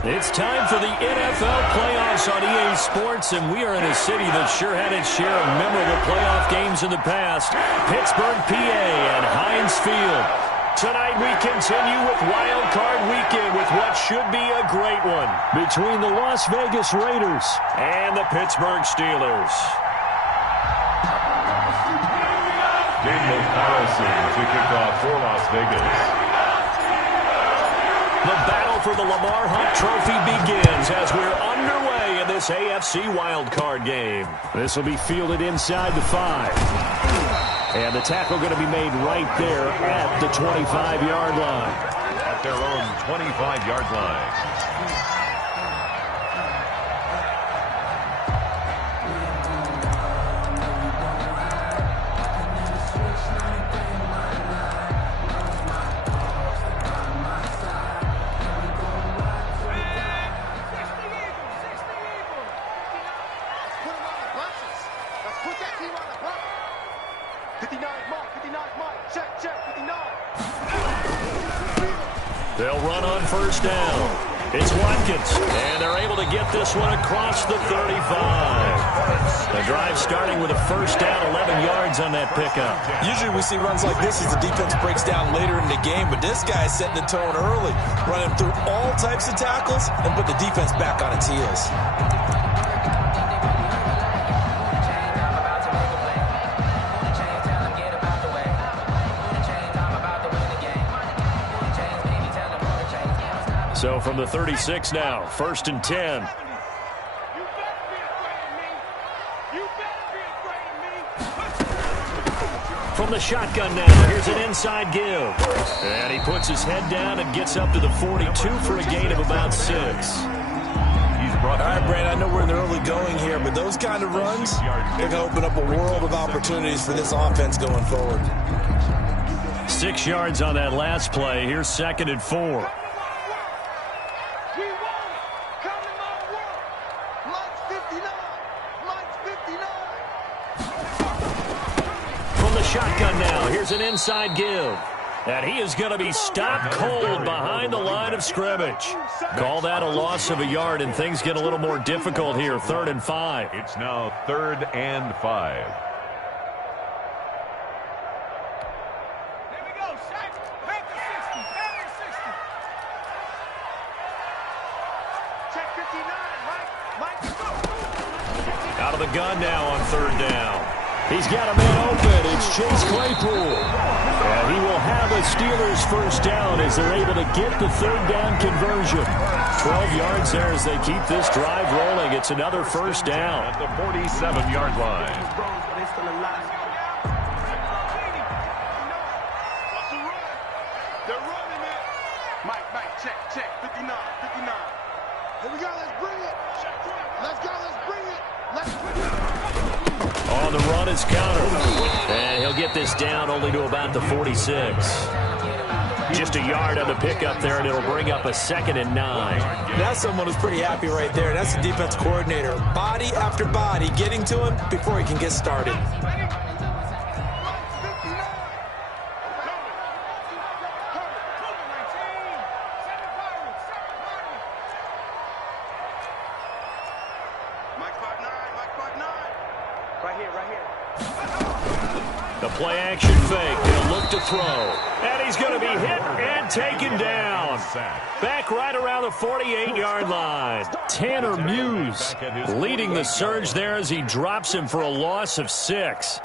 It's time for the NFL playoffs on EA Sports, and we are in a city that sure had its share of memorable playoff games in the past, Pittsburgh, PA, and Heinz Field. Tonight we continue with Wild Card Weekend with what should be a great one between the Las Vegas Raiders and the Pittsburgh Steelers. Daniel Carlson to kick off for Las Vegas. The battle for the Lamar Hunt Trophy begins as we're underway in this AFC wildcard game. This will be fielded inside the 5. And the tackle going to be made right there at the 25-yard line. At their own 25-yard line. They'll run on first down. It's Watkins, and they're able to get this one across the 35. The drive starting with a first down, 11 yards on that pickup. Usually we see runs like this as the defense breaks down later in the game, but this guy's setting the tone early, running through all types of tackles and put the defense back on its heels. So from the 36 now, 1st and 10. From the shotgun now, here's an inside give. And he puts his head down and gets up to the 42 for a gain of about 6. All right, Brandon, I know we're in the early going here, but those kind of runs, they're going to open up a world of opportunities for this offense going forward. 6 yards on that last play. Here's 2nd and 4. Shotgun now. Here's an inside give. And he is going to be stopped cold behind the line of scrimmage. Call that a loss of a yard, and things get a little more difficult here. 3rd and 5. It's now 3rd and 5. Here we go, Shaq. Back to 60. Back to 60. Check 59. Mike. Out of the gun now on 3rd down. He's got a man open. It's Chase Claypool. And he will have a Steelers first down as they're able to get the 3rd down conversion. 12 yards there as they keep this drive rolling. It's another first down. At the 47-yard line. They're running it. Mike, check. 59. Here we go. Let's bring it. Let's go. Let's bring it. Let's bring it. On the run is countered. And he'll get this down only to about the 46. Just a yard on the pickup there, and it'll bring up a 2nd and 9. That's someone who's pretty happy right there. That's the defense coordinator. Body after body getting to him before he can get started. The play action fake. They'll look to throw. And he's going to be hit and taken down. Back right around the 48-yard line. Tanner Muse leading the surge there as he drops him for a loss of 6.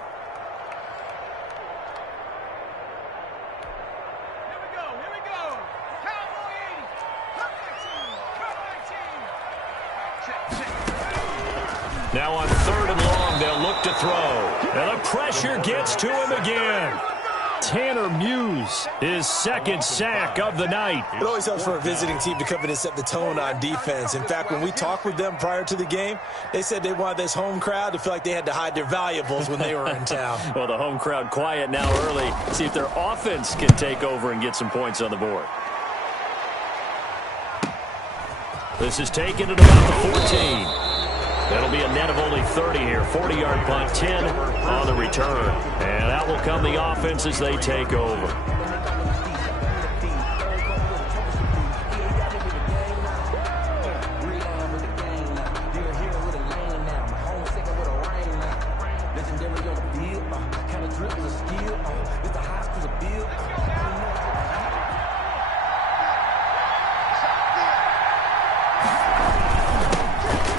Now on 3rd and long, they'll look to throw. And the pressure gets to him again. Tanner Muse, his 2nd sack of the night. It always helps for a visiting team to come in and set the tone on defense. In fact, when we talked with them prior to the game, they said they wanted this home crowd to feel like they had to hide their valuables when they were in town. Well, the home crowd quiet now early. See if their offense can take over and get some points on the board. This is taken at about the 14. That'll be a net of only 30 here. 40-yard punt, 10 on the return. And out will come the offense as they take over.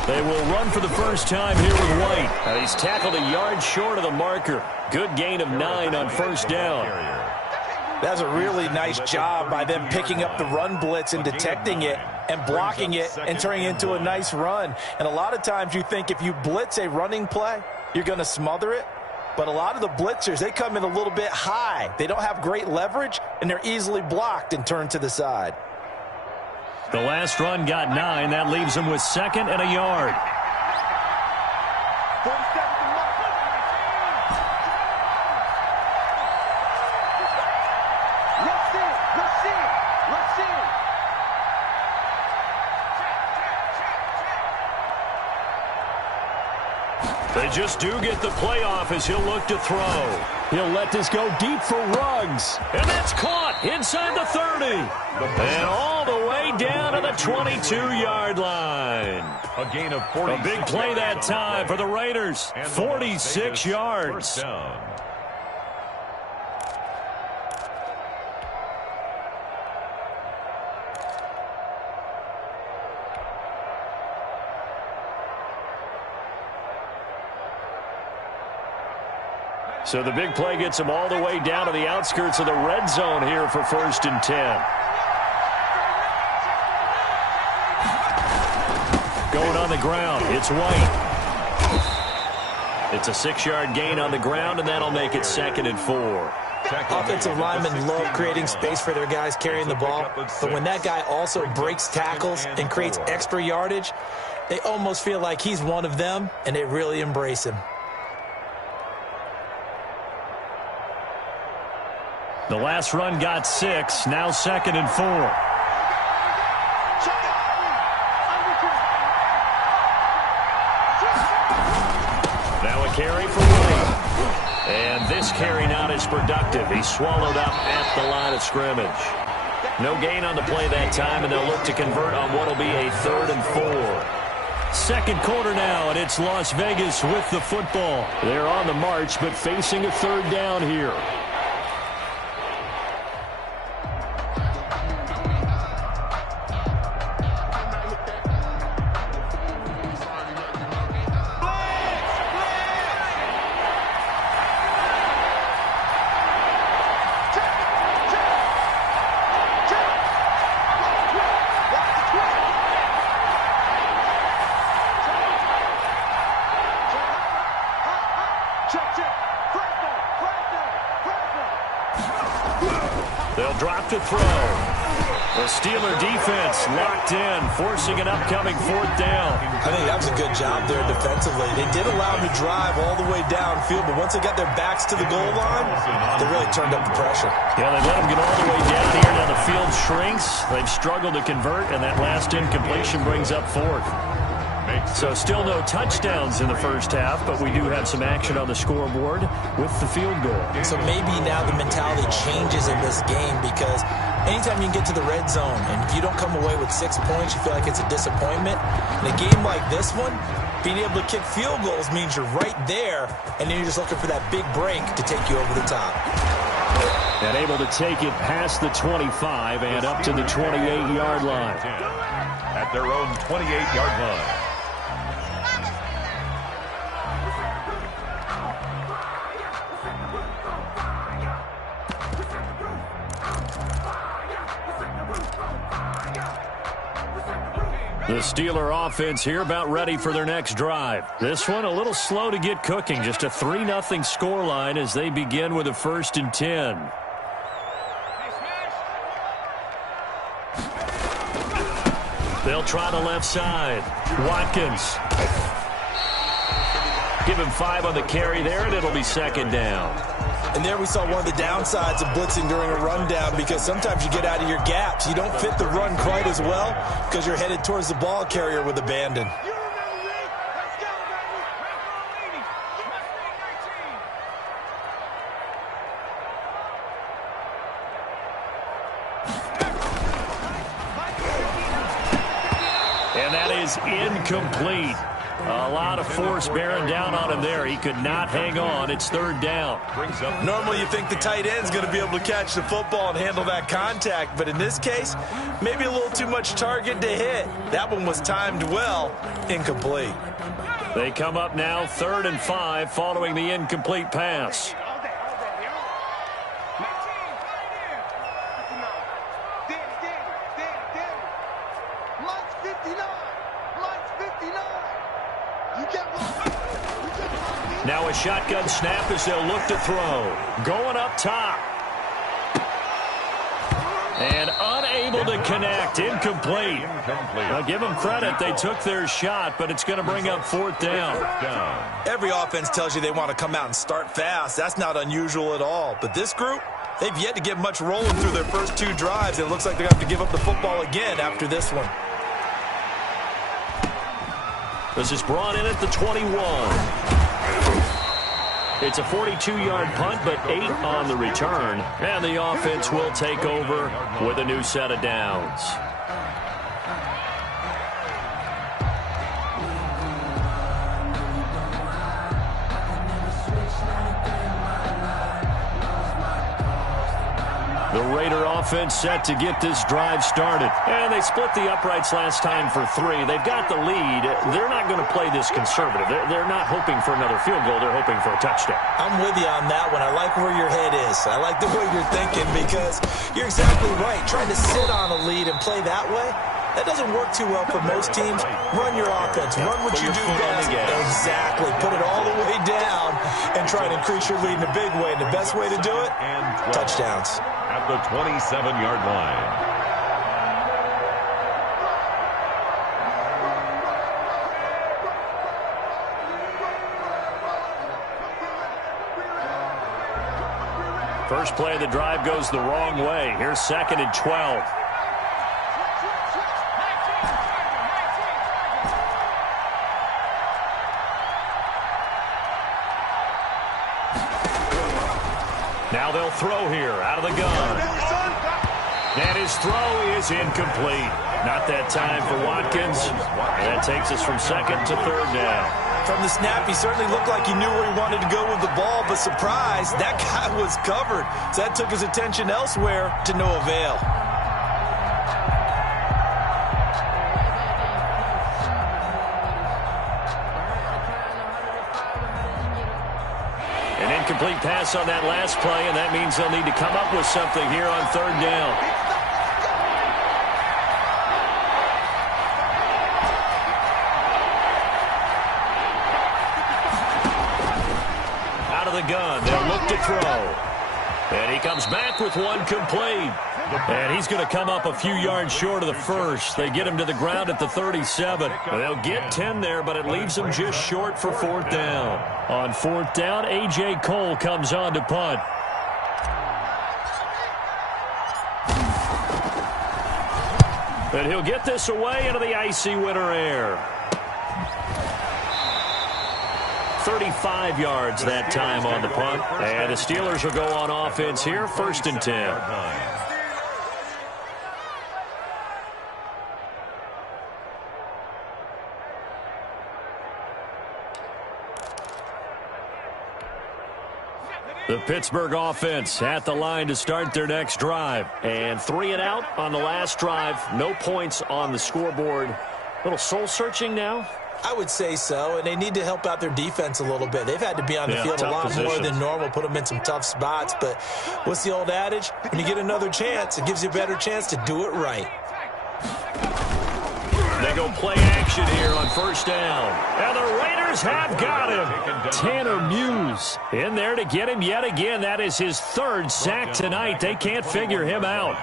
They will run for the first time here with White. And he's tackled a yard short of the marker. Good gain of 9 on first down. That's a really nice job by them picking up the run blitz and detecting it and blocking it and turning it into a nice run. And a lot of times you think if you blitz a running play, you're going to smother it. But a lot of the blitzers, they come in a little bit high. They don't have great leverage, and they're easily blocked and turned to the side. The last run got 9. That leaves them with 2nd and a yard. They just do get the playoff as he'll look to throw. He'll let this go deep for Ruggs. And that's caught inside the 30. And all the way down to the 22-yard line. A gain of 40. A big play that time for the Raiders. 46 yards. So the big play gets them all the way down to the outskirts of the red zone here for 1st and 10. Going on the ground, it's White. It's a 6-yard gain on the ground, and that'll make it 2nd and 4. Offensive linemen love creating space for their guys carrying the ball, but when that guy also breaks tackles and creates extra yardage, they almost feel like he's one of them, and they really embrace him. The last run got 6, now 2nd and 4. Now a carry for White. And this carry not as productive. He's swallowed up at the line of scrimmage. No gain on the play that time, and they'll look to convert on what will be a 3rd and 4. Second quarter now, and it's Las Vegas with the football. They're on the march, but facing a 3rd down here. They'll drop to throw. The Steeler defense locked in, forcing an upcoming 4th down. I think that was a good job there defensively. They did allow them to drive all the way downfield, but once they got their backs to the goal line, they really turned up the pressure. Yeah, they let them get all the way down here. Now the field shrinks. They've struggled to convert, and that last incompletion brings up 4th. So still no touchdowns in the first half, but we do have some action on the scoreboard with the field goal. So maybe now the mentality changes in this game, because anytime you can get to the red zone and if you don't come away with 6 points, you feel like it's a disappointment. In a game like this one, being able to kick field goals means you're right there, and then you're just looking for that big break to take you over the top. And able to take it past the 25 and up to the 28-yard line. At their own 28-yard line. The Steeler offense here about ready for their next drive. This one a little slow to get cooking. Just a 3-0 scoreline as they begin with a 1st and 10. They'll try the left side. Watkins. Give him 5 on the carry there, and it'll be 2nd down. And there we saw one of the downsides of blitzing during a rundown, because sometimes you get out of your gaps. You don't fit the run quite as well because you're headed towards the ball carrier with abandon. And that is incomplete. A lot of force bearing down on him there. He could not hang on. It's third down. Normally you think the tight end's going to be able to catch the football and handle that contact, but in this case, maybe a little too much target to hit. That one was timed well, incomplete. They come up now 3rd and 5 following the incomplete pass. Now a shotgun snap as they'll look to throw. Going up top. And unable to connect. Incomplete. Now give them credit. They took their shot, but it's going to bring up 4th down. Every offense tells you they want to come out and start fast. That's not unusual at all. But this group, they've yet to get much rolling through their first 2 drives. It looks like they're going to have to give up the football again after this one. This is brought in at the 21. It's a 42-yard punt, but 8 on the return. And the offense will take over with a new set of downs. The Raider offense set to get this drive started. And they split the uprights last time for 3. They've got the lead. They're not going to play this conservative. They're not hoping for another field goal. They're hoping for a touchdown. I'm with you on that one. I like where your head is. I like the way you're thinking because you're exactly right. Trying to sit on a lead and play that way, that doesn't work too well for most teams. Run your offense. Run what you do best. Exactly. Put it all the way down and try to increase your lead in a big way. And the best way to do it, touchdowns. At the 27-yard line. First play of the drive goes the wrong way. Here's 2nd and 12. Now they'll throw here out of the gun. And his throw is incomplete. Not that time for Watkins. And that takes us from 2nd to 3rd down. From the snap, he certainly looked like he knew where he wanted to go with the ball, but surprise, that guy was covered. So that took his attention elsewhere to no avail. An incomplete pass on that last play, and that means they'll need to come up with something here on 3rd down. Out of the gun, they'll look to throw. And he comes back with one complete. And he's going to come up a few yards short of the first. They get him to the ground at the 37. They'll get 10 there, but it leaves them just short for 4th down. On 4th down, A.J. Cole comes on to punt. And he'll get this away into the icy winter air. 35 yards that time on the punt. And the Steelers will go on offense here, 1st and 10. The Pittsburgh offense at the line to start their next drive. And 3 and out on the last drive. No points on the scoreboard. A little soul-searching now? I would say so, and they need to help out their defense a little bit. They've had to be on the field a lot more than normal, put them in some tough spots. But what's the old adage? When you get another chance, it gives you a better chance to do it right. They go play action here on 1st down. And the Raiders have got him. Tanner Muse in there to get him yet again. That is his 3rd sack tonight. They can't figure him out.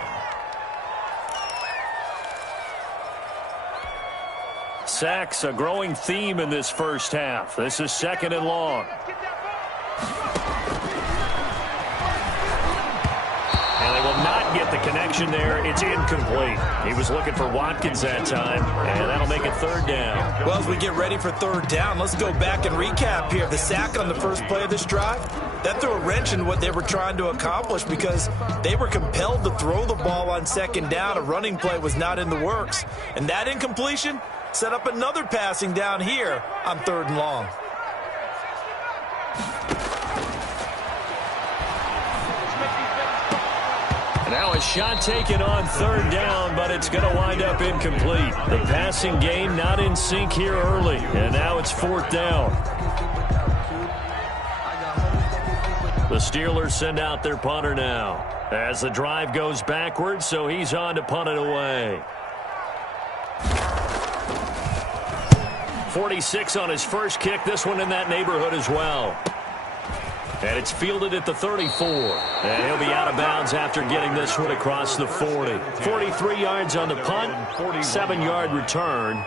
Sacks, a growing theme in this first half. This is 2nd and long. And they will not get the connection there. It's incomplete. He was looking for Watkins that time, and that'll make it 3rd down. Well, as we get ready for 3rd down, let's go back and recap here. The sack on the first play of this drive, that threw a wrench in what they were trying to accomplish because they were compelled to throw the ball on 2nd down. A running play was not in the works. And that incompletion, Set up another passing down here on 3rd and long. Now a shot taken on 3rd down, but it's going to wind up incomplete. The passing game not in sync here early, and now it's 4th down. The Steelers send out their punter now as the drive goes backwards, so he's on to punt it away. 46 on his first kick, this one in that neighborhood as well. And it's fielded at the 34. And he'll be out of bounds after getting this one across the 40. 43 yards on the punt, 7-yard return.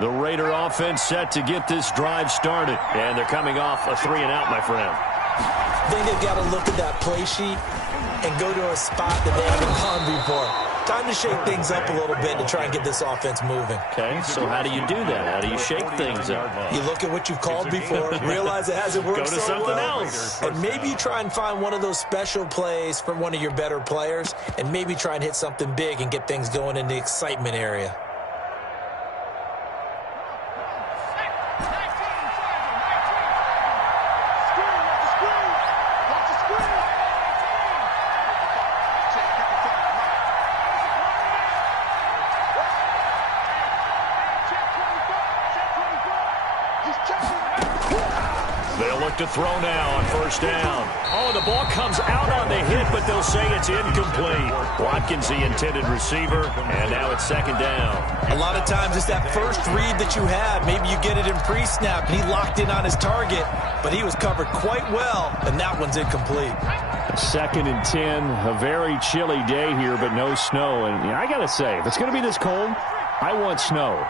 The Raider offense set to get this drive started. And they're coming off a 3-and-out, my friend. I think they've got to look at that play sheet and go to a spot that they haven't gone before. Time to shake things up a little bit to try and get this offense moving. Okay, so how do you do that? How do you shake things up? You look at what you've called before, realize it hasn't worked Go to so something well, else. and maybe you try and find one of those special plays from one of your better players, and maybe try and hit something big and get things going in the excitement area. They'll look to throw now on 1st down. Oh, the ball comes out on the hit, but they'll say it's incomplete. Watkins, the intended receiver, and now it's 2nd down. A lot of times it's that first read that you have. Maybe you get it in pre-snap, and he locked in on his target, but he was covered quite well, and that one's incomplete. 2nd and 10, a very chilly day here, but no snow. And I got to say, if it's going to be this cold, I want snow.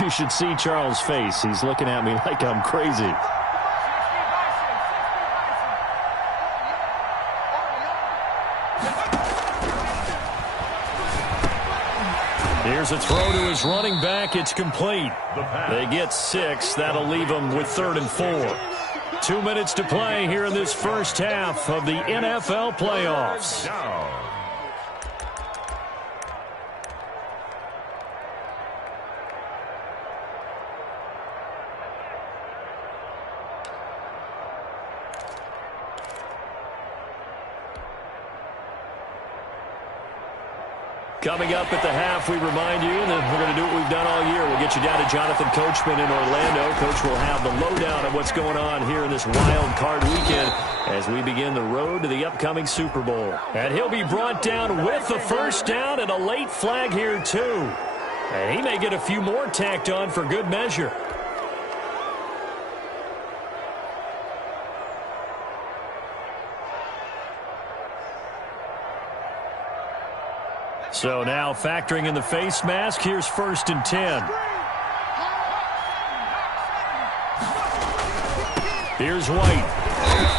You should see Charles' face. He's looking at me like I'm crazy. Here's a throw to his running back. It's complete. They get 6. That'll leave them with 3rd and 4. 2 minutes to play here in this first half of the NFL playoffs. Coming up at the half, we remind you that we're going to do what we've done all year. We'll get you down to Jonathan Coachman in Orlando. Coach will have the lowdown of what's going on here in this wild card weekend as we begin the road to the upcoming Super Bowl. And he'll be brought down with the 1st down and a late flag here, too. And he may get a few more tacked on for good measure. So now factoring in the face mask, here's 1st and 10. Here's White.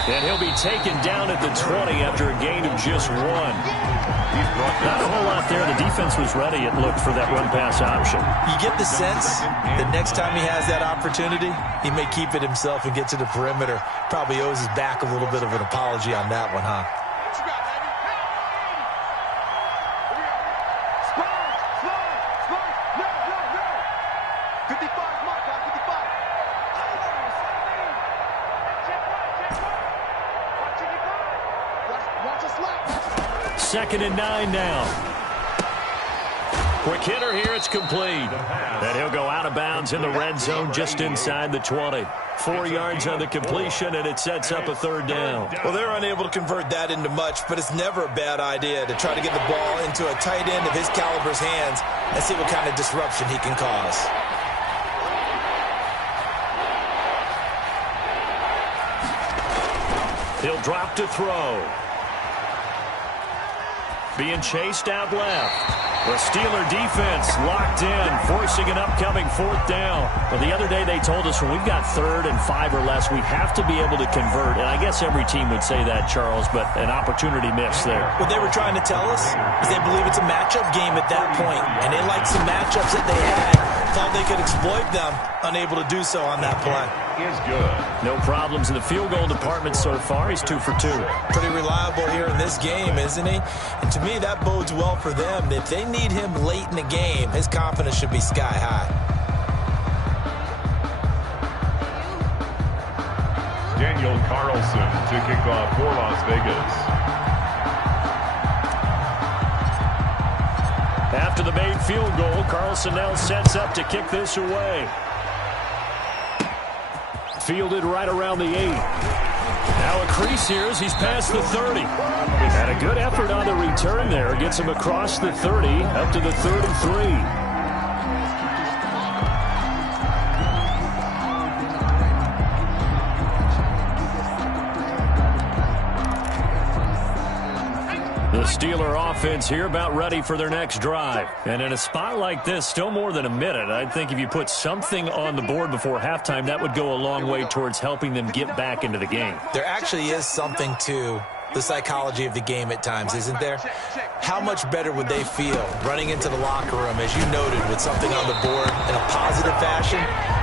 And he'll be taken down at the 20 after a gain of just 1. Not a whole lot there. The defense was ready, it looked, for that run-pass option. You get the sense that next time he has that opportunity, he may keep it himself and get to the perimeter. Probably owes his back a little bit of an apology on that one, huh? Second and 9 now. Quick hitter here, it's complete. And he'll go out of bounds in the red zone just inside the 20. 4 yards on the completion, and it sets up a 3rd down. Well, they're unable to convert that into much, but it's never a bad idea to try to get the ball into a tight end of his caliber's hands and see what kind of disruption he can cause. He'll drop to throw. being chased out left. The Steeler defense locked in, forcing an upcoming 4th down. Well, the other day they told us when we've got 3rd and 5 or less, we have to be able to convert. And I guess every team would say that, Charles, but an opportunity missed there. What they were trying to tell us is they believe it's a matchup game at that point, and they liked some matchups that they had, thought they could exploit them, unable to do so on that play. Is good. No problems in the field goal department so far. He's 2 for 2. Pretty reliable here in this game, isn't he? And to me, that bodes well for them. If they need him late in the game, his confidence should be sky high. Daniel Carlson to kick off for Las Vegas. After the made field goal, Carlson now sets up to kick this away. Fielded right around the 8. Now a crease here as he's past the 30. And a good effort on the return there. Gets him across the 30 up to the 33. The Steeler offense here about ready for their next drive. And in a spot like this, still more than a minute, I think if you put something on the board before halftime, that would go a long way towards helping them get back into the game. There actually is something to the psychology of the game at times, isn't there? How much better would they feel running into the locker room, as you noted, with something on the board in a positive fashion?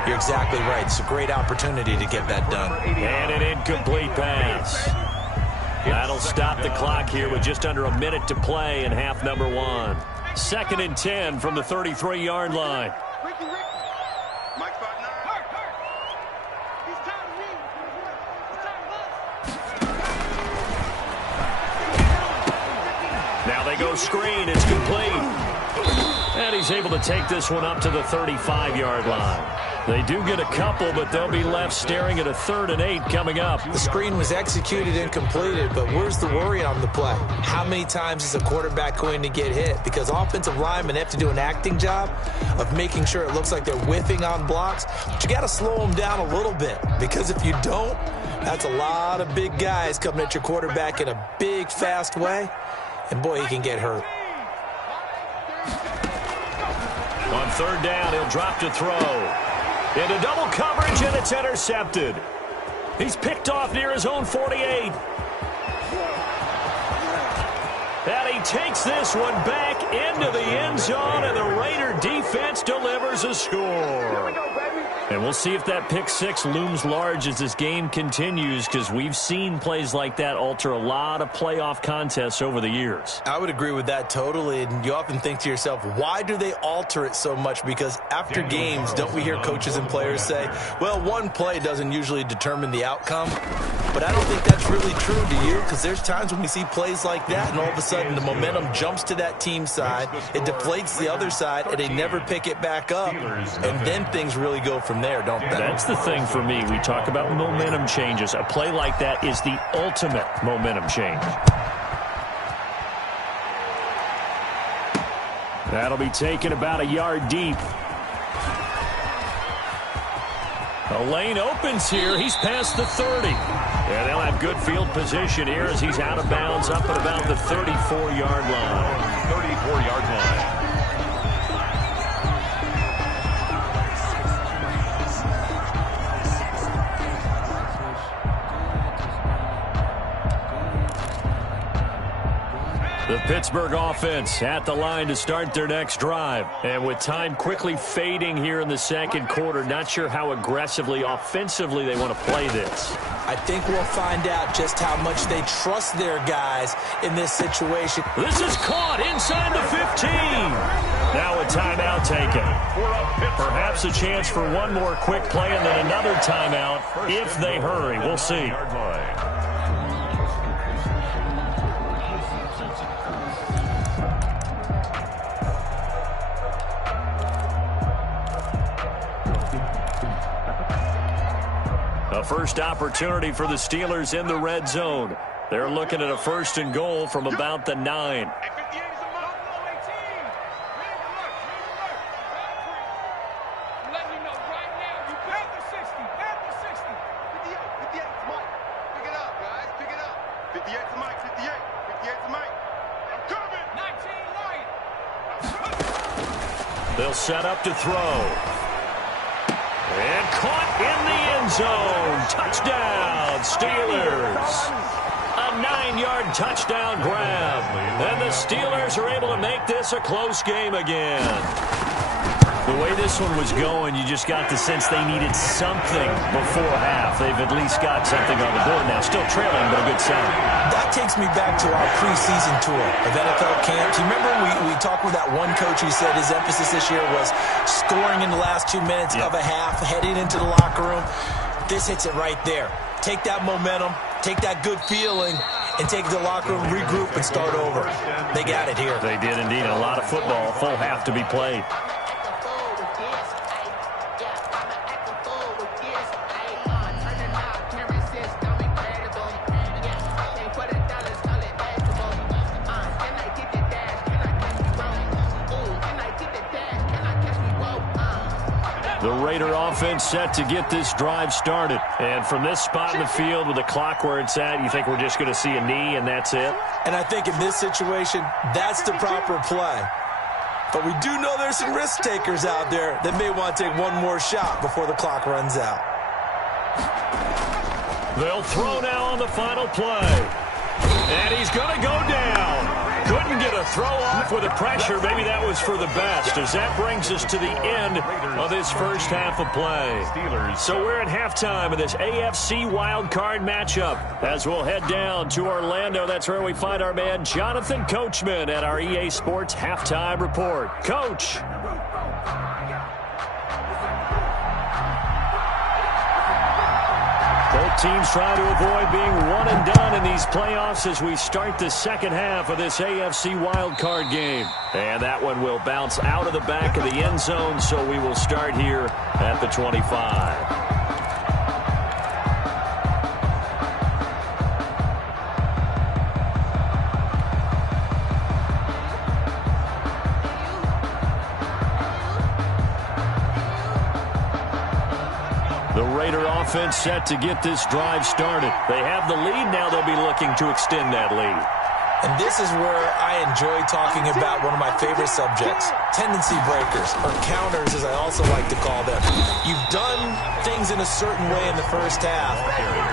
You're exactly right. It's a great opportunity to get that done. And an incomplete pass. That'll stop the clock here with just under a minute to play in half number 1. 2nd and 10 from the 33-yard line. Now they go screen. It's complete. And he's able to take this one up to the 35-yard line. They do get a couple, but they'll be left staring at a 3rd and 8 coming up. The screen was executed and completed, but where's the worry on the play? How many times is a quarterback going to get hit? Because offensive linemen have to do an acting job of making sure it looks like they're whiffing on blocks. But you got to slow them down a little bit, because if you don't, that's a lot of big guys coming at your quarterback in a big, fast way. And boy, he can get hurt. On 3rd down, he'll drop to throw. Into double coverage, and it's intercepted. He's picked off near his own 48. And he takes this one back into the end zone, and the Raider defense delivers a score. And we'll see if that pick 6 looms large as this game continues, because we've seen plays like that alter a lot of playoff contests over the years. I would agree with that totally, and you often think to yourself, why do they alter it so much? Because after games, don't we hear coaches and players say, well, one play doesn't usually determine the outcome? But I don't think that's really true, do you? Because there's times when we see plays like that, and all of a sudden the momentum jumps to that team side, it deflates the other side, and they never pick it back up, and then things really go from there, don't they? That's the thing for me. We talk about momentum changes. A play like that is the ultimate momentum change. That'll be taken about a yard deep. The lane opens here. He's past the 30. Yeah, they'll have good field position here as he's out of bounds up at about the 34-yard line. 34-yard line. The Pittsburgh offense at the line to start their next drive. And with time quickly fading here in the second quarter, not sure how aggressively, offensively they want to play this. I think we'll find out just how much they trust their guys in this situation. This is caught inside the 15. Now a timeout taken. Perhaps a chance for one more quick play and then another timeout if they hurry. We'll see. A first opportunity for the Steelers in the red zone. They're looking at a 1st and goal from about the 9. They'll set up to throw. And caught in the end zone. Touchdown, Steelers. A 9-yard touchdown grab. And the Steelers are able to make this a close game again. The way this one was going, you just got the sense they needed something before half. They've at least got something on the board now. Still trailing, but a good sign. That takes me back to our preseason tour of NFL camps. You remember we talked with that one coach who said his emphasis this year was scoring in the last 2 minutes of a half, heading into the locker room. This hits it right there. Take that momentum, take that good feeling, and take it to the locker room, regroup, and start over. They got it here. They did indeed. A lot of football, full half to be played. The Raider offense set to get this drive started. And from this spot in the field with the clock where it's at, you think we're just going to see a knee and that's it? And I think in this situation, that's the proper play. But we do know there's some risk takers out there that may want to take one more shot before the clock runs out. They'll throw now on the final play. And he's going to go down. Couldn't get a throw off with the pressure. Maybe that was for the best, as that brings us to the end of this first half of play. So we're at halftime of this AFC wildcard matchup. As we'll head down to Orlando, that's where we find our man Jonathan Coachman at our EA Sports Halftime Report. Coach. Both teams trying to avoid being one and done in these playoffs as we start the second half of this AFC wildcard game. And that one will bounce out of the back of the end zone, so we will start here at the 25. The Raider offense set to get this drive started. They have the lead now. They'll be looking to extend that lead. And this is where I enjoy talking about one of my favorite subjects, tendency breakers, or counters as I also like to call them. You've done things in a certain way in the first half,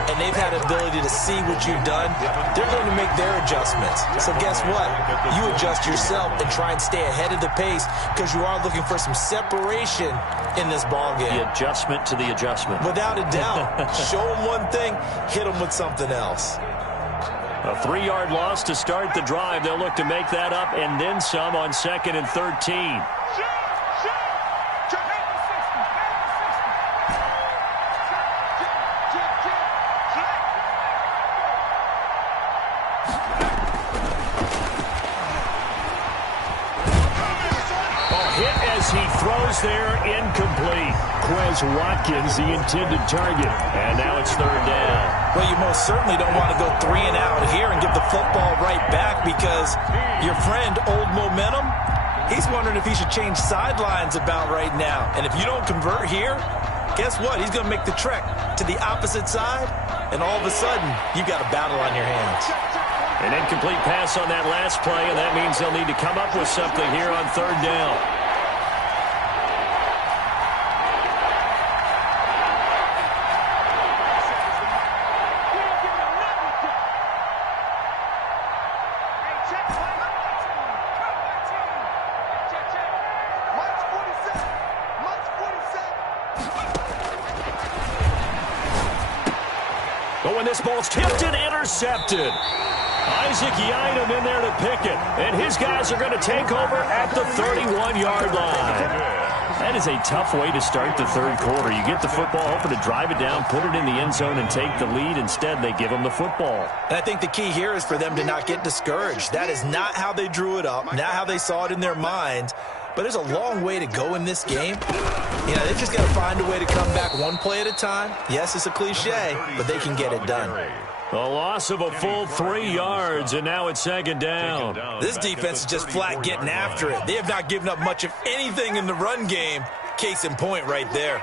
and they've had ability to see what you've done. They're going to make their adjustments. So guess what? You adjust yourself and try and stay ahead of the pace because you are looking for some separation in this ballgame. The adjustment to the adjustment. Without a doubt. Show them one thing, hit them with something else. A 3-yard loss to start the drive. They'll look to make that up and then some on 2nd and 13. He throws there, incomplete. Quez Watkins, the intended target. And now it's 3rd down. Well, you most certainly don't want to go 3 and out here and give the football right back because your friend, Old Momentum, he's wondering if he should change sidelines about right now. And if you don't convert here, guess what? He's going to make the trek to the opposite side, and all of a sudden, you've got a battle on your hands. An incomplete pass on that last play, and that means they'll need to come up with something here on 3rd down. But when this ball's tipped and intercepted, Isaac Yiadom in there to pick it. And his guys are going to take over at the 31-yard line. That is a tough way to start the third quarter. You get the football, hoping to drive it down, put it in the end zone, and take the lead. Instead, they give them the football. And I think the key here is for them to not get discouraged. That is not how they drew it up, not how they saw it in their minds. But there's a long way to go in this game. You know, they've just got to find a way to come back one play at a time. Yes, it's a cliche, but they can get it done. A loss of a full 3 yards, and now it's 2nd down. This defense is just flat getting after it. They have not given up much of anything in the run game. Case in point right there.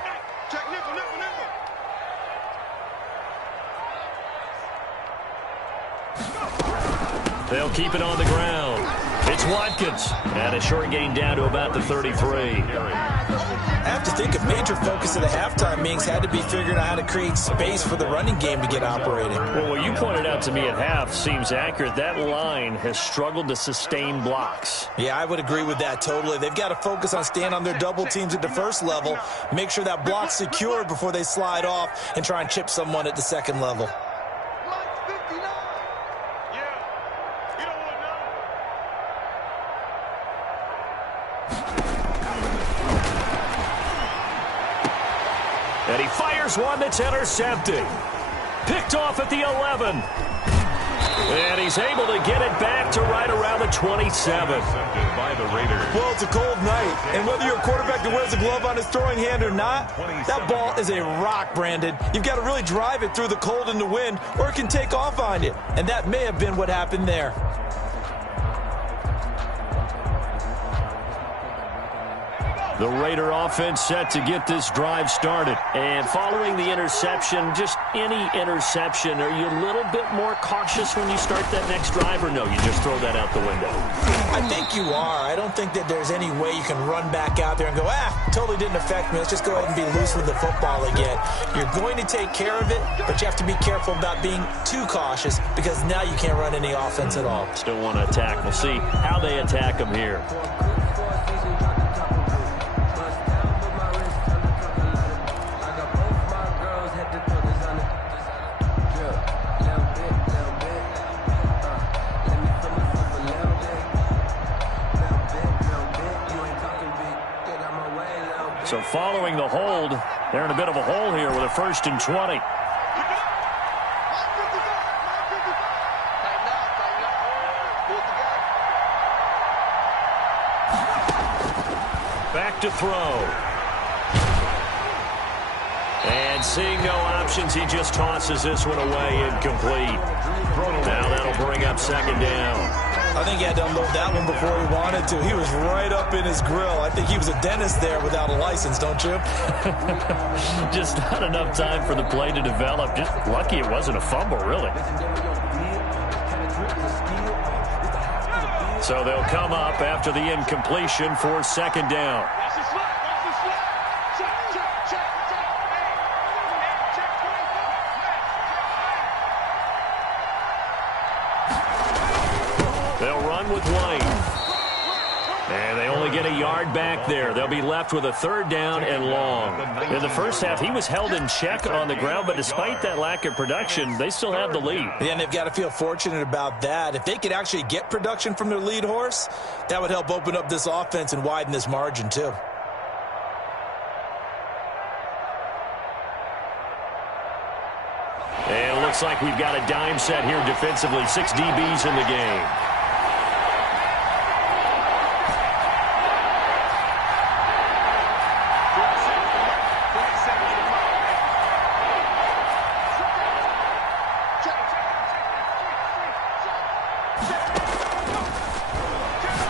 They'll keep it on the ground. It's Watkins. And a short gain down to about the 33. I have to think a major focus of the halftime meetings had to be figuring out how to create space for the running game to get operating. Well, what you pointed out to me at half seems accurate. That line has struggled to sustain blocks. Yeah, I would agree with that totally. They've got to focus on staying on their double teams at the first level, make sure that block's secure before they slide off and try and chip someone at the second level. And he fires one that's intercepted. Picked off at the 11. And he's able to get it back to right around the 27. By the Raiders. Well, it's a cold night, and whether you're a quarterback that wears a glove on his throwing hand or not, that ball is a rock, Brandon. You've got to really drive it through the cold and the wind, or it can take off on you. And that may have been what happened there. The Raider offense set to get this drive started. And following the interception, just any interception, are you a little bit more cautious when you start that next drive, or no, you just throw that out the window? I think you are. I don't think that there's any way you can run back out there and go, totally didn't affect me. Let's just go ahead and be loose with the football again. You're going to take care of it, but you have to be careful about being too cautious because now you can't run any offense at all. Still want to attack. We'll see how they attack them here. So following the hold, they're in a bit of a hole here with a 1st and 20. Back to throw. And seeing no options, he just tosses this one away, incomplete. Now that'll bring up 2nd down. I think he had to unload that one before he wanted to. He was right up in his grill. I think he was a dentist there without a license, don't you? Just not enough time for the play to develop. Just lucky it wasn't a fumble, really. So they'll come up after the incompletion for 2nd down. They'll run with White. And they only get a yard back there. They'll be left with a 3rd down and long. In the first half, he was held in check on the ground, but despite that lack of production, they still have the lead. And they've got to feel fortunate about that. If they could actually get production from their lead horse, that would help open up this offense and widen this margin too. And it looks like we've got a dime set here defensively. 6 DBs in the game.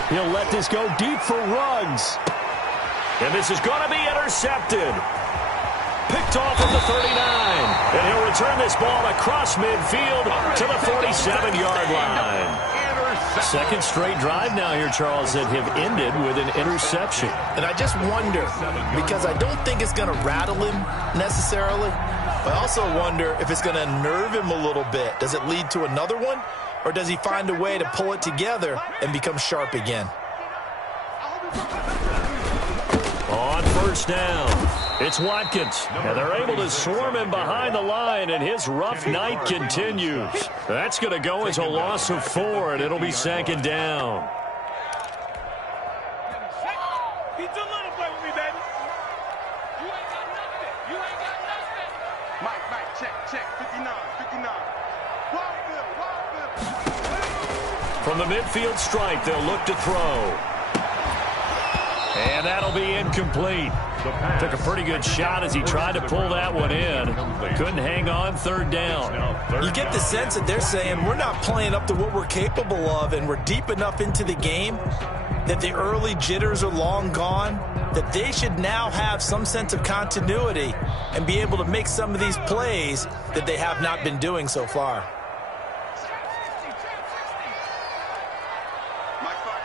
He'll let this go deep for Ruggs. And this is going to be intercepted. Picked off at the 39. And he'll return this ball across midfield to the 47-yard line. 2nd straight drive now here, Charles, that have ended with an interception. And I just wonder, because I don't think it's going to rattle him necessarily, but I also wonder if it's going to nerve him a little bit. Does it lead to another one? Or does he find a way to pull it together and become sharp again? On 1st down, it's Watkins. And they're able to swarm him behind the line, and his rough night continues. That's going to go as a loss of 4, and it'll be 2nd down. He's a little play with me, baby. You ain't got nothing. You ain't got nothing. Mike, check. 59. From the midfield stripe, they'll look to throw. And that'll be incomplete. Took a pretty good shot as he tried to pull that one in. Couldn't hang on 3rd down. You get the sense that they're saying we're not playing up to what we're capable of, and we're deep enough into the game that the early jitters are long gone, that they should now have some sense of continuity and be able to make some of these plays that they have not been doing so far. Mike, start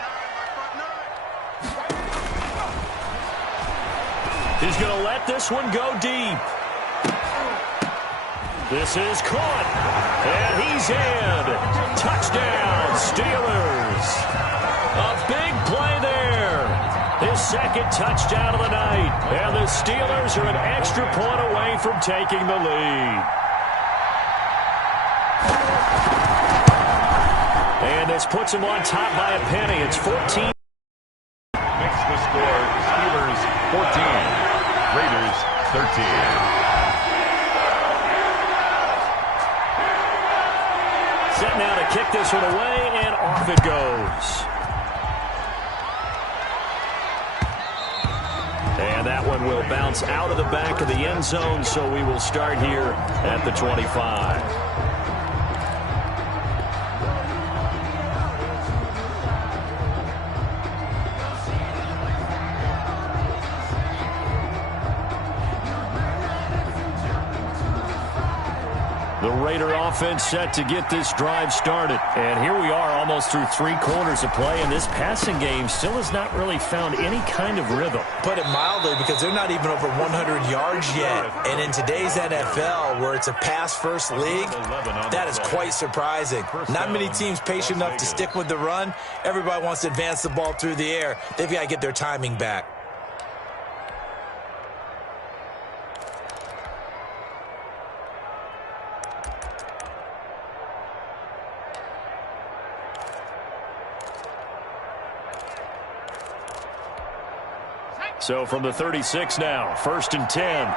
He's going to let this one go deep. This is caught, and he's in. Touchdown, Steelers. A big play there. His second touchdown of the night, and the Steelers are an extra point away from taking the lead. And this puts him on top by a penny. It's 14. Makes the score Steelers 14, Raiders 13. Set now to kick this one away, and off it goes. And that one will bounce out of the back of the end zone, so we will start here at the 25. The Raider offense set to get this drive started. And here we are almost through 3 quarters of play, and this passing game still has not really found any kind of rhythm. Put it mildly, because they're not even over 100 yards yet. And in today's NFL, where it's a pass-first league, that is quite surprising. Not many teams patient enough to stick with the run. Everybody wants to advance the ball through the air. They've got to get their timing back. So from the 36 now, 1st and 10.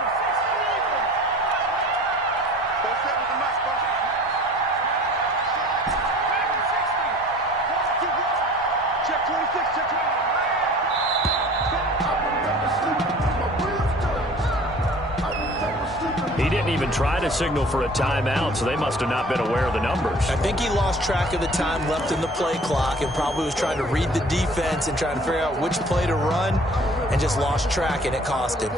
He didn't even try to signal for a timeout, so they must have not been aware of the numbers. I think he lost track of the time left in the play clock and probably was trying to read the defense and trying to figure out which play to run and just lost track, and it cost him.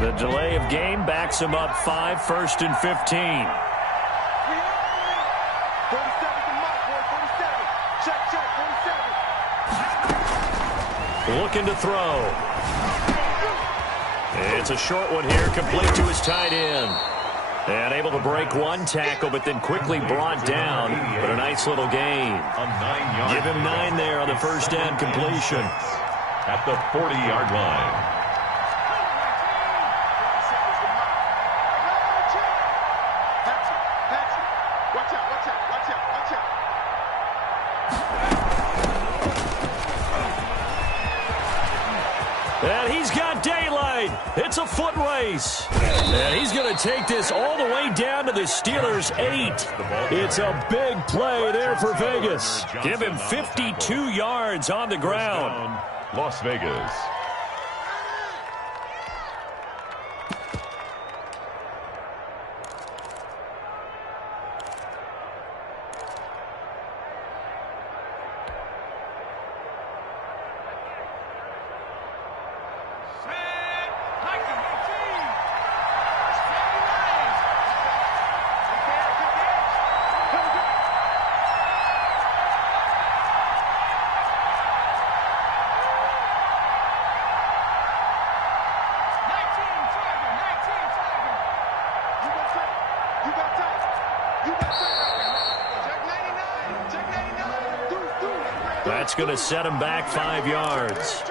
The delay of game backs him up 5, 1st and 15. Looking to throw. It's a short one here, complete to his tight end. And able to break one tackle, but then quickly brought down. But a nice little gain. Give him 9 there on the first down completion. At the 40-yard line. And he's got daylight. It's a foot race. And he's going to take this all the way down to the Steelers' 8. It's a big play there for Vegas. Give him 52 yards on the ground. Las Vegas. That's going to set him back 5 yards.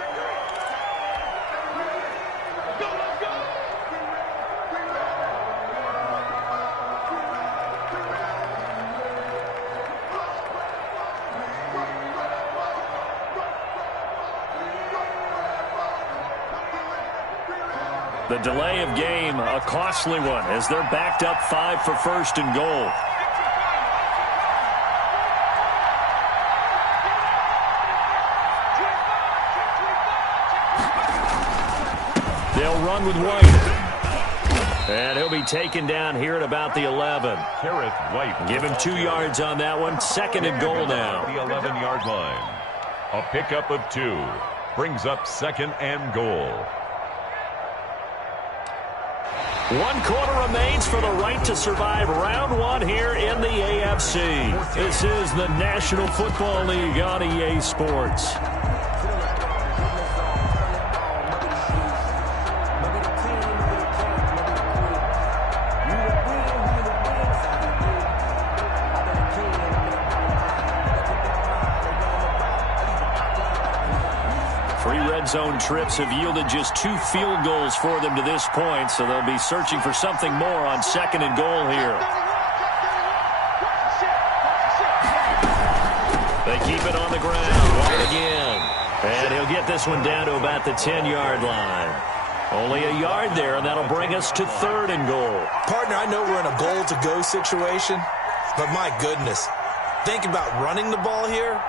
The delay of game, a costly one, as they're backed up 5 for 1st and goal. They'll run with White. And he'll be taken down here at about the 11. White. Give him 2 yards on that one. 2nd and goal now. The 11-yard line. A pickup of 2. Brings up 2nd and goal. 1 quarter remains for the right to survive round 1 here in the AFC. This is the National Football League on EA Sports. Zone trips have yielded just 2 field goals for them to this point, so they'll be searching for something more on 2nd and goal here. They keep it on the ground. Wide again. And he'll get this one down to about the 10-yard line. Only a yard there, and that'll bring us to 3rd and goal. Partner, I know we're in a goal-to-go situation, but my goodness, think about running the ball here.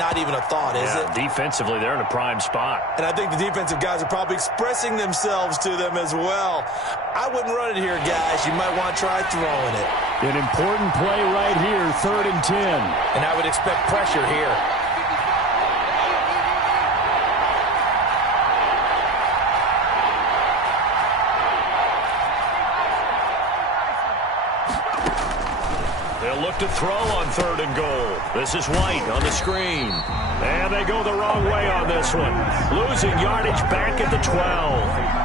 Not even a thought, is it? Defensively, they're in a prime spot. And I think the defensive guys are probably expressing themselves to them as well. I wouldn't run it here, guys. You might want to try throwing it. An important play right here, 3rd and 10. And I would expect pressure here. They'll look to throw on 3rd and goal. This is White on the screen. And they go the wrong way on this one. Losing yardage back at the 12.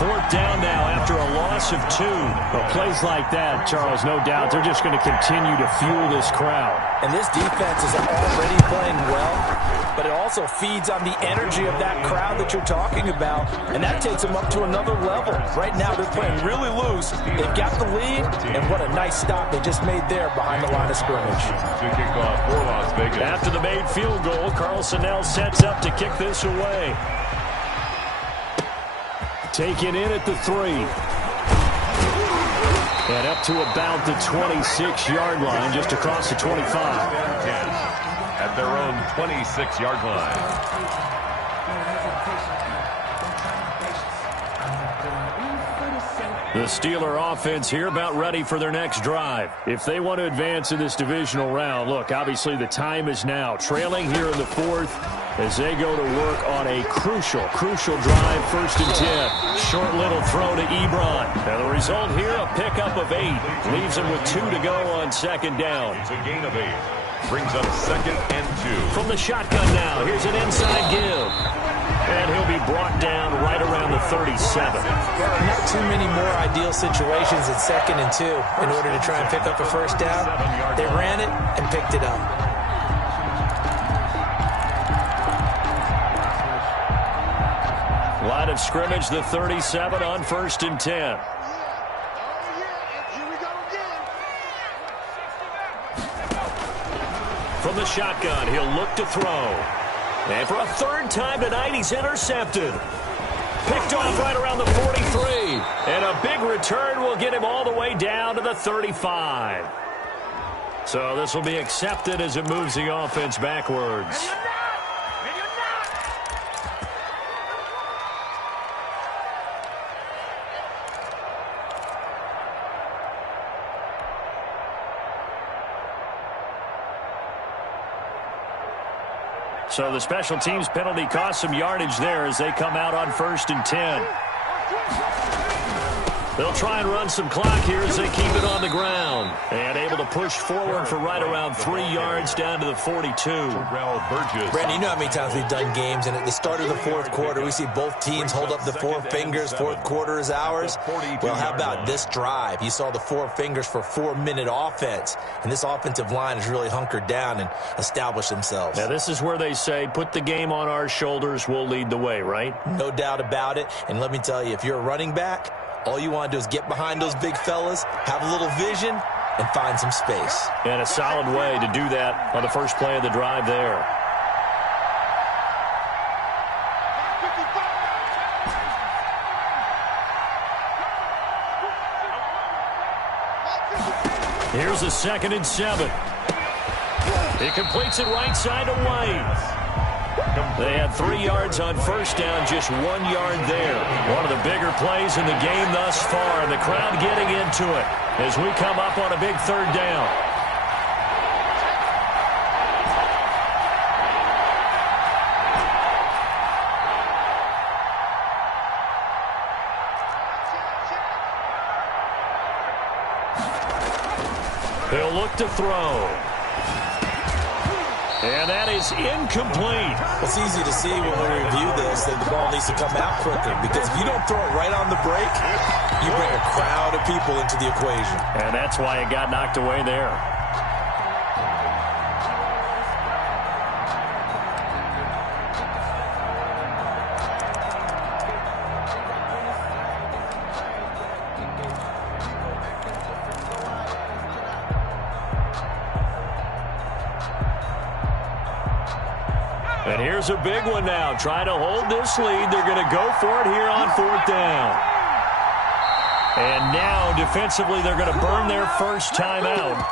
4th down now after a loss of 2. Well, plays like that, Charles, no doubt, they're just going to continue to fuel this crowd. And this defense is already playing well, but it also feeds on the energy of that crowd that you're talking about, and that takes them up to another level. Right now, they're playing really loose. They've got the lead, and what a nice stop they just made there behind the line of scrimmage. To kick off for Las Vegas. After the made field goal, Carlson now sets up to kick this away. Taken in at the 3. And up to about the 26-yard line, just across the 25. At their own 26-yard line. The Steeler offense here about ready for their next drive. If they want to advance in this divisional round, look, obviously the time is now. Trailing here in the 4th as they go to work on a crucial drive, 1st and 10. Short little throw to Ebron. And the result here, a pickup of 8. Leaves them with 2 to go on 2nd down. It's a gain of 8. Brings up 2nd and 2. From the shotgun now, here's an inside give. And he'll be brought down right around the 37. Not too many more ideal situations at 2nd and 2 in order to try and pick up a 1st down. They ran it and picked it up. Line of scrimmage, the 37 on 1st and 10. From the shotgun, he'll look to throw. And for a 3rd time tonight, he's intercepted. Picked off right around the 43. And a big return will get him all the way down to the 35. So this will be accepted as it moves the offense backwards. So the special teams penalty cost some yardage there as they come out on 1st and 10. They'll try and run some clock here as they keep it on the ground. And able to push forward for right around 3 yards down to the 42. Brandon, you know how many times we've done games, and at the start of the 4th quarter, we see both teams hold up the 4 fingers. 4th quarter is ours. Well, how about this drive? You saw the 4 fingers for 4-minute offense, and this offensive line has really hunkered down and established themselves. Now, this is where they say, put the game on our shoulders, we'll lead the way, right? No doubt about it, and let me tell you, if you're a running back, all you want to do is get behind those big fellas, have a little vision, and find some space. And a solid way to do that on the first play of the drive there. Here's a 2nd and 7. He completes it right side to White. They had 3 yards on 1st down, just 1 yard there. One of the bigger plays in the game thus far, and the crowd getting into it as we come up on a big 3rd down. He'll look to throw. And that is incomplete. It's easy to see when we review this that the ball needs to come out quicker, because if you don't throw it right on the break, you bring a crowd of people into the equation. And that's why it got knocked away there. And here's a big one now. Trying to hold this lead. They're going to go for it here on 4th down. And now, defensively, they're going to burn their first timeout.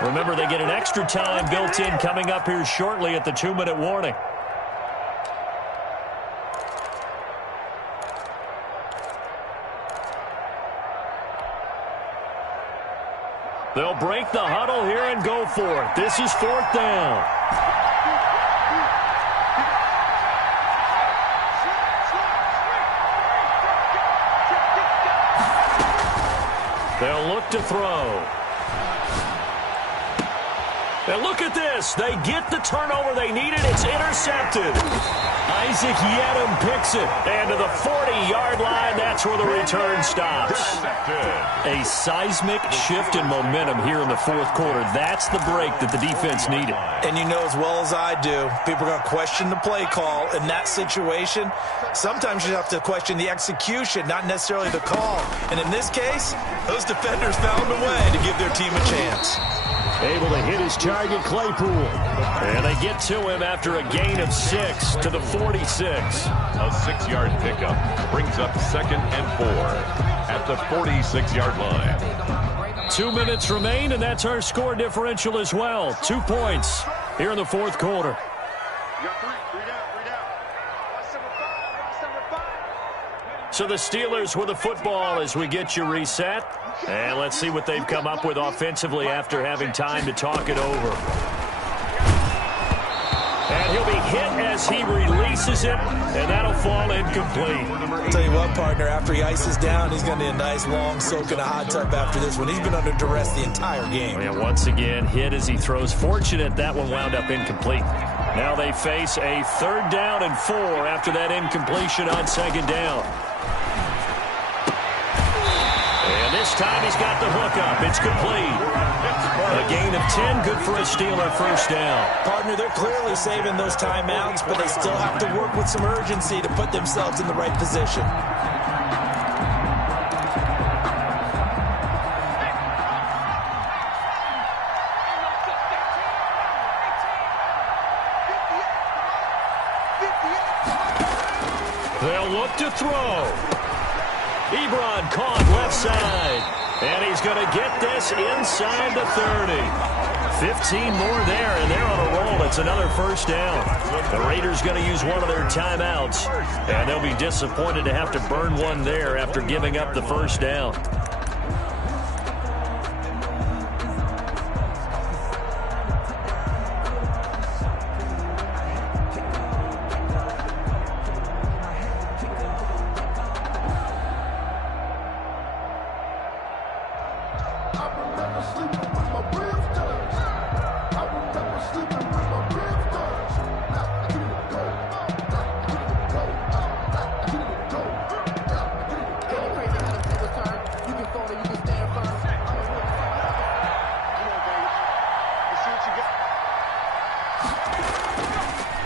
Remember, they get an extra time built in coming up here shortly at the 2-minute warning. They'll break the huddle here and go for it. This is 4th down. They'll look to throw. And look at this. They get the turnover they needed. It's intercepted. Isaac Yedem picks it. And to the 40-yard line, that's where the return stops. A seismic shift in momentum here in the 4th quarter. That's the break that the defense needed. And you know as well as I do, people are going to question the play call in that situation. Sometimes you have to question the execution, not necessarily the call. And in this case, those defenders found a way to give their team a chance. Able to hit his target, Claypool. And they get to him after a gain of 6 to the 46. A 6-yard pickup brings up 2nd and 4 at the 46-yard line. 2 minutes remain, and that's our score differential as well. 2 points here in the 4th quarter. You got 3 down. So the Steelers with the football as we get you reset. And let's see what they've come up with offensively after having time to talk it over. And he'll be hit as he releases it, and that'll fall incomplete. I'll tell you what, partner, after he ices down, he's going to need a nice long soak in a hot tub after this one. He's been under duress the entire game. And once again, hit as he throws. Fortunate that one wound up incomplete. Now they face a 3rd down and 4 after that incompletion on 2nd down. And this time he's got the hook up. It's complete. A gain of 10, good for a Steeler first down. Partner, they're clearly saving those timeouts, but they still have to work with some urgency to put themselves in the right position. They'll look to throw. Ebron caught left side. And he's going to get this inside the 30. 15 more there, and they're on a roll. It's another first down. The Raiders going to use one of their timeouts, and they'll be disappointed to have to burn one there after giving up the first down.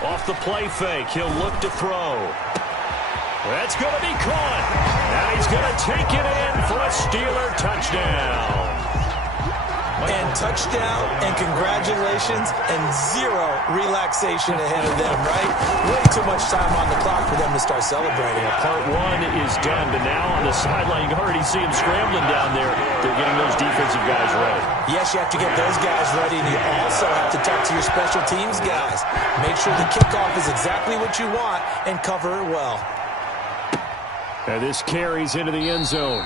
Off the play fake, he'll look to throw. That's going to be caught. Now he's going to take it in for a Steeler touchdown. And touchdown and congratulations and zero relaxation ahead of them, right? Way too much time on the clock for them to start celebrating. Part one is done, but now on the sideline, you can already see him scrambling down there. They're getting those defensive guys ready. Yes, you have to get those guys ready, and you also have to talk to your special teams guys. Make sure the kickoff is exactly what you want and cover it well. And this carries into the end zone.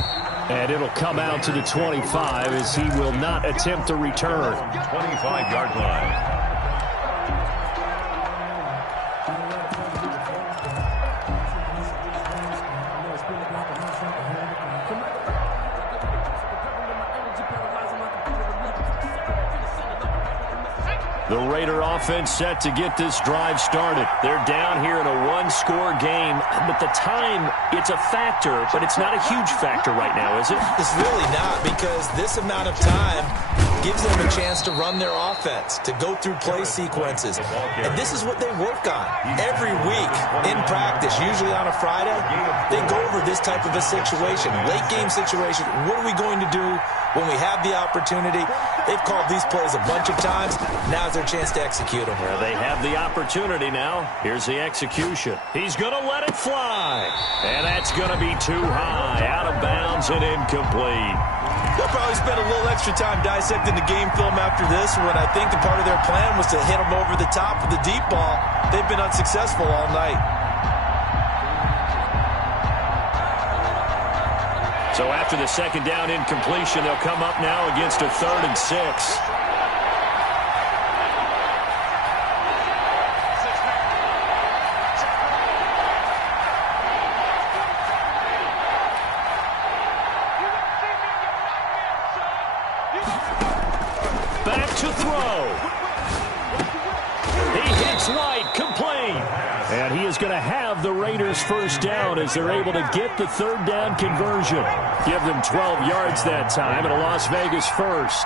And it'll come out to the 25 as he will not attempt to return. 25-yard line. The Raider offense set to get this drive started. They're down here in a one-score game, but the time, it's a factor, but it's not a huge factor right now, is it? It's really not, because this amount of time gives them a chance to run their offense, to go through play sequences. And this is what they work on every week in practice, usually on a Friday. They go over this type of a situation, late game situation. What are we going to do when we have the opportunity? They've called these plays a bunch of times. Now's their chance to execute them. Well, they have the opportunity now. Here's the execution. He's going to let it fly. And that's going to be too high, out of bounds and incomplete. They'll probably spend a little extra time dissecting the game film after this one. I think the part of their plan was to hit them over the top of the deep ball. They've been unsuccessful all night. So after the second down incompletion, they'll come up now against a 3rd and 6. Back to throw. He hits White, complete. And he is going to have the Raiders first down as they're able to get the 3rd down conversion. Give them 12 yards that time and a Las Vegas first.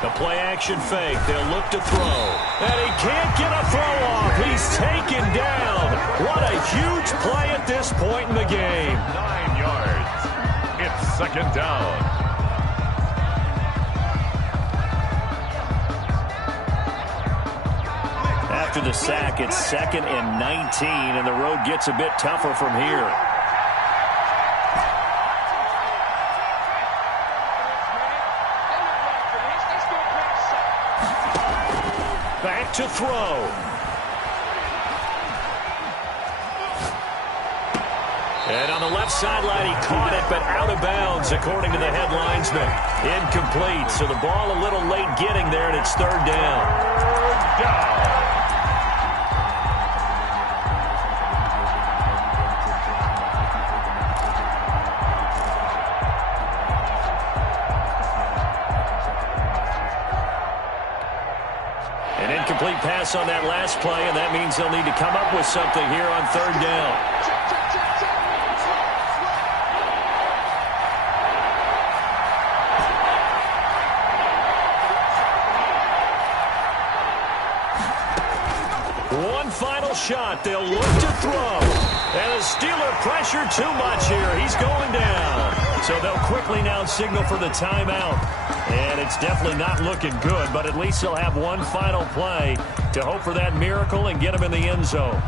The play action fake. They'll look to throw. And he can't get a throw off. He's taken down. What a huge play at this point in the game. 9 yards. It's 2nd down. After the sack, it's 2nd and 19, and the road gets a bit tougher from here. Back to throw. And on the left sideline, he caught it, but out of bounds, according to the head linesman. Incomplete, so the ball a little late getting there, and it's 3rd down. 3rd down. An incomplete pass on that last play, and that means they'll need to come up with something here on 3rd down. One final shot. They'll look to throw. And the Steeler pressure too much here. He's going down. So they'll quickly now signal for the timeout. And it's definitely not looking good, but at least they'll have one final play to hope for that miracle and get them in the end zone.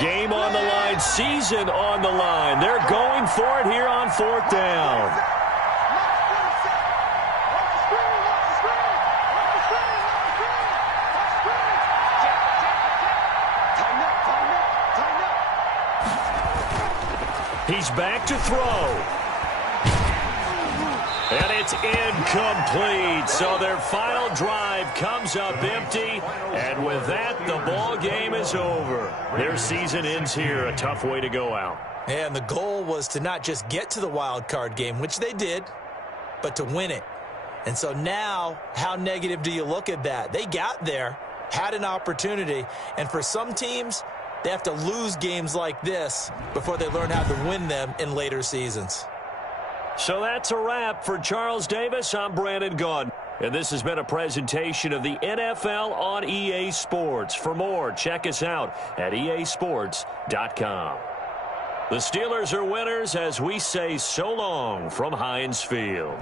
Game on the line, season on the line. They're going for it here on 4th down. He's back to throw. And it's incomplete. So their final drive comes up empty. And with that, the ball game is over. Their season ends here. A tough way to go out. And the goal was to not just get to the wild card game, which they did, but to win it. And so now, how negative do you look at that? They got there, had an opportunity, and for some teams, they have to lose games like this before they learn how to win them in later seasons. So that's a wrap for Charles Davis. I'm Brandon Gaudin. And this has been a presentation of the NFL on EA Sports. For more, check us out at easports.com. The Steelers are winners as we say so long from Heinz Field.